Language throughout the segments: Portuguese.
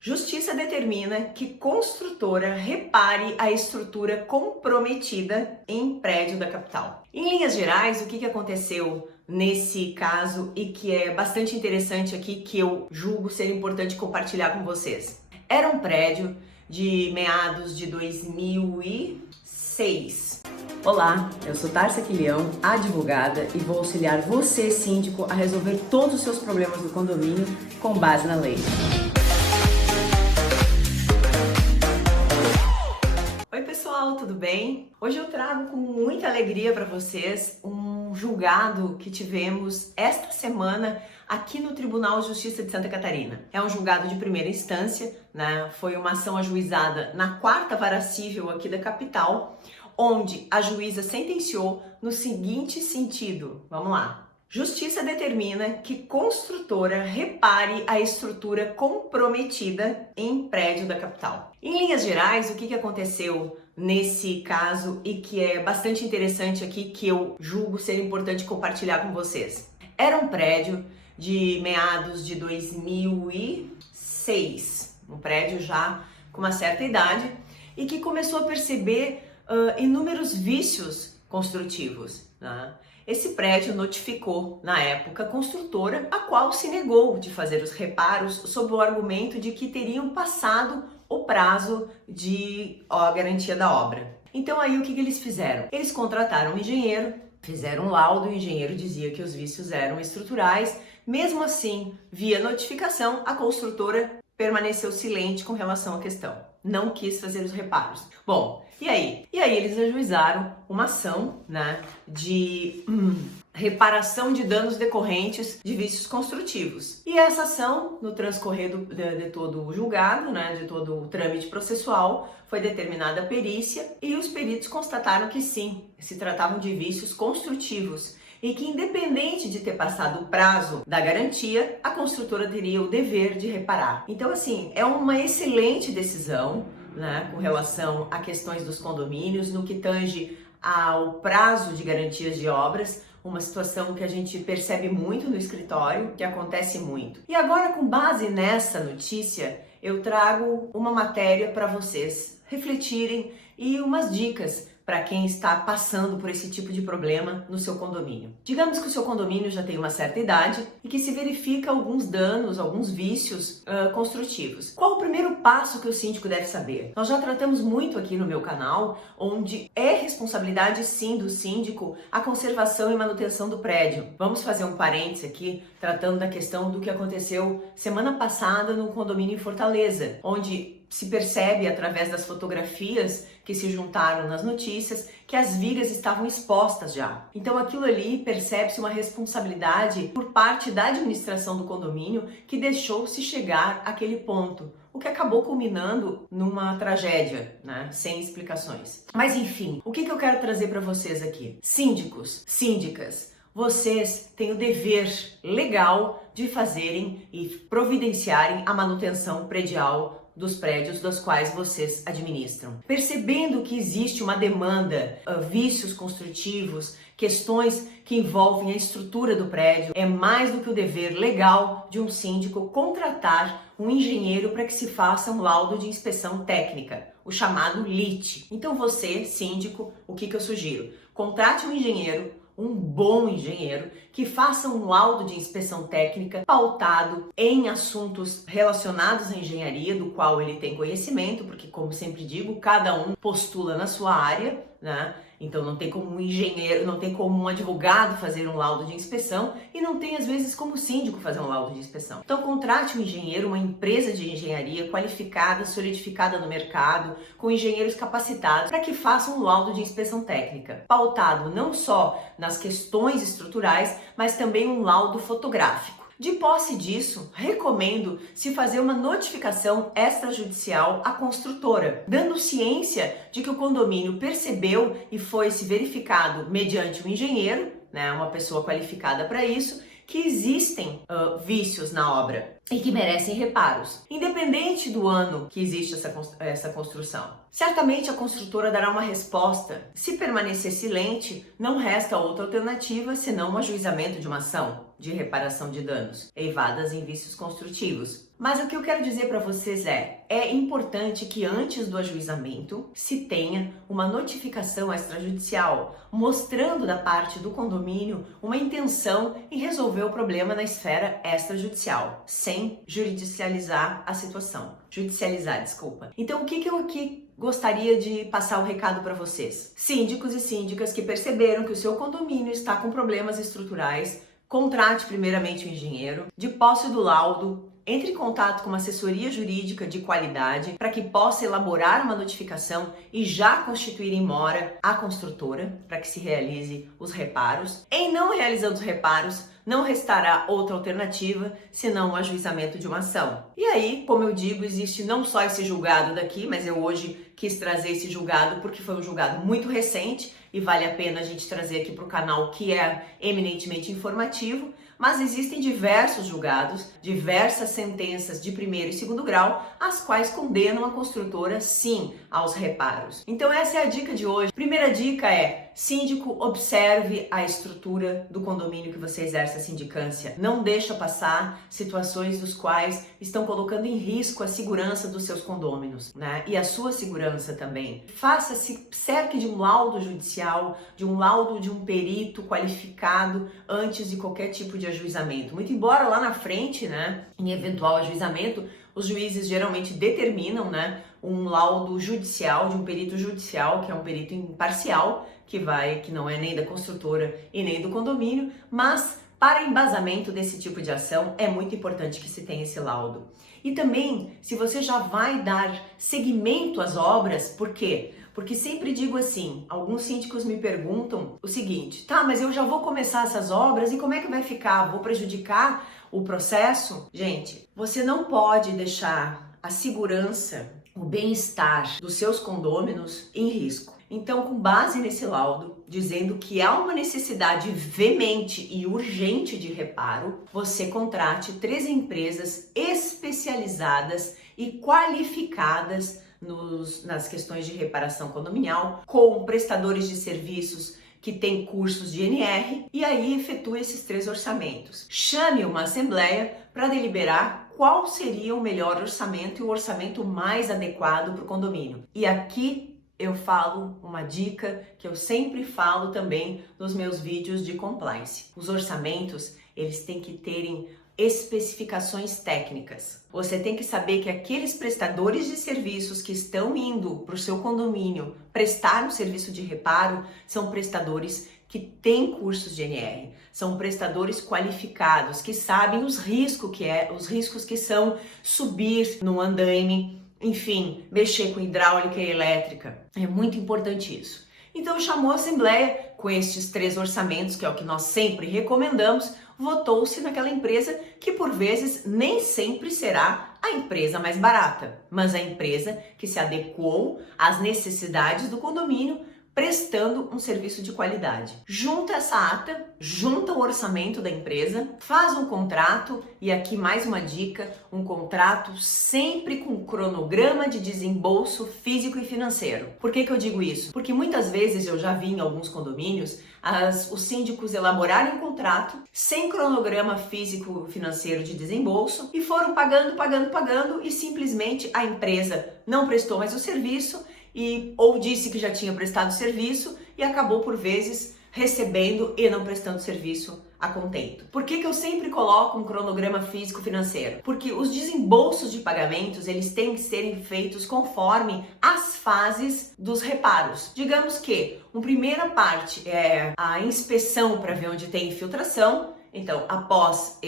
Justiça determina que construtora repare a estrutura comprometida em prédio da capital. Em linhas gerais, o que aconteceu nesse caso e que é bastante interessante aqui, que eu julgo ser importante compartilhar com vocês? Era um prédio de meados de 2006. Olá, eu sou Tárcia Quilião, advogada, e vou auxiliar você, síndico, a resolver todos os seus problemas do condomínio com base na lei. Oi pessoal, tudo bem? Hoje eu trago com muita alegria para vocês um julgado que tivemos esta semana aqui no Tribunal de Justiça de Santa Catarina. É um julgado de primeira instância, né? Foi uma ação ajuizada na 4ª Vara Cível aqui da capital, onde a juíza sentenciou no seguinte sentido. Vamos lá. Justiça determina que construtora repare a estrutura comprometida em prédio da capital. Em linhas gerais, o que aconteceu nesse caso e que é bastante interessante aqui, que eu julgo ser importante compartilhar com vocês? Era um prédio de meados de 2006, um prédio já com uma certa idade e que começou a perceber inúmeros vícios construtivos, né? Esse prédio notificou, na época, a construtora, a qual se negou de fazer os reparos sob o argumento de que teriam passado o prazo de garantia da obra. Então aí o que eles fizeram? Eles contrataram um engenheiro, fizeram um laudo, o engenheiro dizia que os vícios eram estruturais. Mesmo assim, via notificação, a construtora permaneceu silente com relação à questão. Não quis fazer os reparos. Bom, e aí? E aí eles ajuizaram uma ação, né, de reparação de danos decorrentes de vícios construtivos. E essa ação, no transcorrer de todo o julgado, né, de todo o trâmite processual, foi determinada a perícia e os peritos constataram que sim, se tratavam de vícios construtivos e que, independente de ter passado o prazo da garantia, a construtora teria o dever de reparar. Então, assim, é uma excelente decisão, né, com relação a questões dos condomínios, no que tange ao prazo de garantias de obras, uma situação que a gente percebe muito no escritório, que acontece muito. E agora, com base nessa notícia, eu trago uma matéria para vocês refletirem e umas dicas para quem está passando por esse tipo de problema no seu condomínio. Digamos que o seu condomínio já tem uma certa idade e que se verifica alguns danos, alguns vícios construtivos. Qual o primeiro passo que o síndico deve saber? Nós já tratamos muito aqui no meu canal, onde é responsabilidade sim do síndico a conservação e manutenção do prédio. Vamos fazer um parêntese aqui, tratando da questão do que aconteceu semana passada no condomínio em Fortaleza, onde se percebe através das fotografias que se juntaram nas notícias que as vigas estavam expostas já. Então aquilo ali percebe-se uma responsabilidade por parte da administração do condomínio que deixou-se chegar àquele ponto, o que acabou culminando numa tragédia, né? Sem explicações. Mas enfim, o que eu quero trazer para vocês aqui? Síndicos, síndicas, vocês têm o dever legal de fazerem e providenciarem a manutenção predial dos prédios dos quais vocês administram. Percebendo que existe uma demanda, vícios construtivos, questões que envolvem a estrutura do prédio, é mais do que o dever legal de um síndico contratar um engenheiro para que se faça um laudo de inspeção técnica, o chamado LIT. Então você, síndico, o que eu sugiro? Contrate um engenheiro, um bom engenheiro, que faça um laudo de inspeção técnica pautado em assuntos relacionados à engenharia, do qual ele tem conhecimento, porque, como sempre digo, cada um postula na sua área, né? Então não tem como um engenheiro, não tem como um advogado fazer um laudo de inspeção e não tem, às vezes, como síndico fazer um laudo de inspeção. Então contrate um engenheiro, uma empresa de engenharia qualificada, solidificada no mercado, com engenheiros capacitados para que façam um laudo de inspeção técnica, pautado não só nas questões estruturais, mas também um laudo fotográfico. De posse disso, recomendo se fazer uma notificação extrajudicial à construtora, dando ciência de que o condomínio percebeu e foi se verificado mediante um engenheiro, né, uma pessoa qualificada para isso, que existem vícios na obra e que merecem reparos, independente do ano que existe essa construção. Certamente a construtora dará uma resposta. Se permanecer silente, não resta outra alternativa senão o ajuizamento de uma ação de reparação de danos eivadas em vícios construtivos. Mas o que eu quero dizer para vocês é importante que antes do ajuizamento se tenha uma notificação extrajudicial, mostrando da parte do condomínio uma intenção em resolver o problema na esfera extrajudicial, sem judicializar a situação. Desculpa. Então, o que eu aqui gostaria de passar o recado para vocês? Síndicos e síndicas que perceberam que o seu condomínio está com problemas estruturais, contrate primeiramente o engenheiro, de posse do laudo, entre em contato com uma assessoria jurídica de qualidade para que possa elaborar uma notificação e já constituir em mora a construtora para que se realize os reparos. Em não realizando os reparos, não restará outra alternativa senão o ajuizamento de uma ação. E aí, como eu digo, existe não só esse julgado daqui, mas eu hoje quis trazer esse julgado porque foi um julgado muito recente e vale a pena a gente trazer aqui para o canal, que é eminentemente informativo. Mas existem diversos julgados, diversas sentenças de primeiro e segundo grau, as quais condenam a construtora, sim, aos reparos. Então essa é a dica de hoje. Primeira dica é: síndico, observe a estrutura do condomínio que você exerce a sindicância. Não deixa passar situações dos quais estão colocando em risco a segurança dos seus condôminos, né? E a sua segurança também. Faça-se, cerque de um laudo judicial, de um laudo de um perito qualificado antes de qualquer tipo de ajuizamento. Muito embora lá na frente, né, em eventual ajuizamento, os juízes geralmente determinam, né, um laudo judicial, de um perito judicial, que é um perito imparcial, que não é nem da construtora e nem do condomínio, mas para embasamento desse tipo de ação é muito importante que se tenha esse laudo. E também, se você já vai dar seguimento às obras, por quê? Porque sempre digo assim, alguns síndicos me perguntam o seguinte: tá, mas eu já vou começar essas obras e como é que vai ficar? Vou prejudicar o processo? Gente, você não pode deixar a segurança, o bem-estar dos seus condôminos em risco. Então, com base nesse laudo, dizendo que há uma necessidade veemente e urgente de reparo, você contrate 3 empresas especializadas e qualificadas nas questões de reparação condominial, com prestadores de serviços que têm cursos de NR, e aí efetue esses 3 orçamentos. Chame uma assembleia para deliberar qual seria o melhor orçamento e o orçamento mais adequado para o condomínio. E aqui eu falo uma dica que eu sempre falo também nos meus vídeos de compliance. Os orçamentos, eles têm que terem especificações técnicas. Você tem que saber que aqueles prestadores de serviços que estão indo para o seu condomínio prestar um serviço de reparo são prestadores que têm cursos de NR, são prestadores qualificados, que sabem os riscos que são subir no andaime, enfim, mexer com hidráulica e elétrica. É muito importante isso. Então chamou a assembleia com estes 3 orçamentos, que é o que nós sempre recomendamos, votou-se naquela empresa que por vezes nem sempre será a empresa mais barata, mas a empresa que se adequou às necessidades do condomínio, prestando um serviço de qualidade. Junta essa ata, junta o orçamento da empresa, faz um contrato, e aqui mais uma dica, um contrato sempre com cronograma de desembolso físico e financeiro. Por que eu digo isso? Porque muitas vezes eu já vi em alguns condomínios os síndicos elaborarem um contrato sem cronograma físico financeiro de desembolso e foram pagando e simplesmente a empresa não prestou mais o serviço ou disse que já tinha prestado serviço e acabou por vezes recebendo e não prestando serviço a contento. Por que eu sempre coloco um cronograma físico financeiro? Porque os desembolsos de pagamentos, eles têm que serem feitos conforme as fases dos reparos. Digamos que uma primeira parte é a inspeção para ver onde tem infiltração. Então, após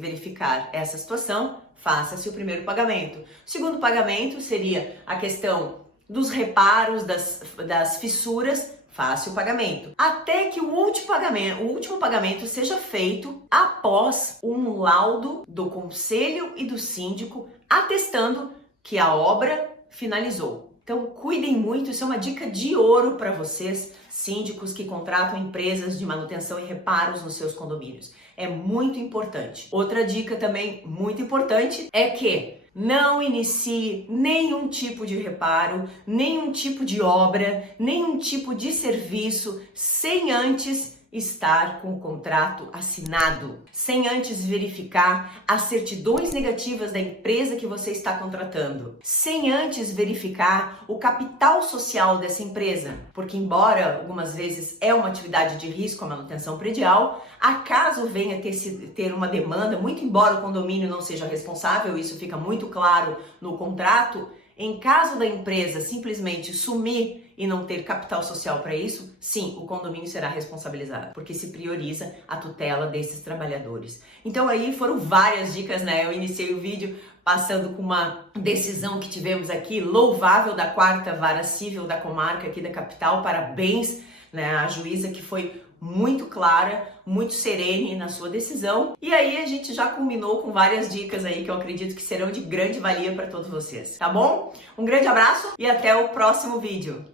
verificar essa situação, faça-se o primeiro pagamento. O segundo pagamento seria a questão dos reparos, das fissuras, faça o pagamento. Até que o último pagamento seja feito após um laudo do conselho e do síndico atestando que a obra finalizou. Então, cuidem muito, isso é uma dica de ouro para vocês, síndicos que contratam empresas de manutenção e reparos nos seus condomínios. É muito importante. Outra dica também muito importante é que não inicie nenhum tipo de reparo, nenhum tipo de obra, nenhum tipo de serviço sem antes estar com o contrato assinado, sem antes verificar as certidões negativas da empresa que você está contratando, sem antes verificar o capital social dessa empresa, porque embora algumas vezes é uma atividade de risco a manutenção predial, acaso venha ter uma demanda, muito embora o condomínio não seja responsável, isso fica muito claro no contrato, em caso da empresa simplesmente sumir e não ter capital social para isso, sim, o condomínio será responsabilizado, porque se prioriza a tutela desses trabalhadores. Então aí foram várias dicas, né? Eu iniciei o vídeo passando com uma decisão que tivemos aqui, louvável, da 4ª Vara Civil da comarca aqui da capital. Parabéns, né, à juíza, que foi muito clara, muito serene na sua decisão. E aí a gente já culminou com várias dicas aí que eu acredito que serão de grande valia para todos vocês, tá bom? Um grande abraço e até o próximo vídeo.